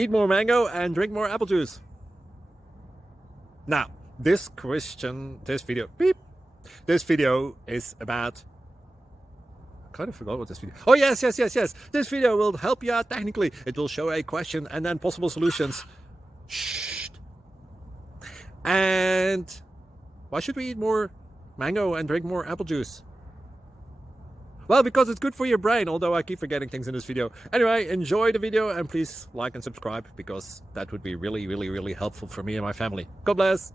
Eat more mango and drink more apple juice. Now, this video is about... I kind of forgot what this video... Oh, yes. This video will help you out technically. It will show a question and then possible solutions. Shh. And why should we eat more mango and drink more apple juice? Well, because it's good for your brain, although I keep forgetting things in this video. Anyway, enjoy the video and please like and subscribe, because that would be really helpful for me and my family. God bless!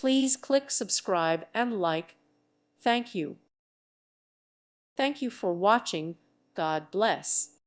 Please click subscribe and like. Thank you. Thank you for watching. God bless.